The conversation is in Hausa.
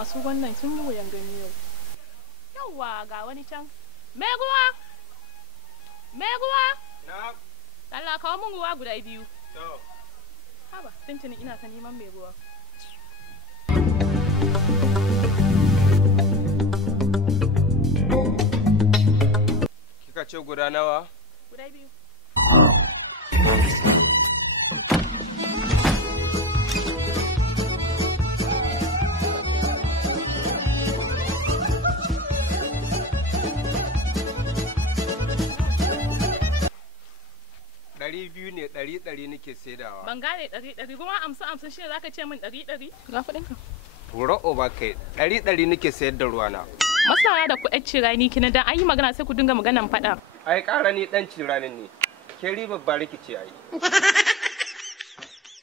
Masu wannan sun yi wuyan gani yau. Yawwa ga wani can. Me ruwa? Me ruwa? Na. Allah kawo mun ruwa guda biyu. To. Haba, tuntuni ina ta neman me ruwa. Kika ce guda nawa? Guda biyu. $200 ne, $100 nake saidawa. Ban gane 100 kuma 50 shi ne zaka ce min 100? Ga kuɗin ka. Tura oba kai, $100 nake sayar da ruwana. Masara da kuɗin cirani kina dan an yi magana sai ku dinga maganan faɗa. Ai ƙara ni ɗan ciranin ne. Ke ribar bariki ce ai.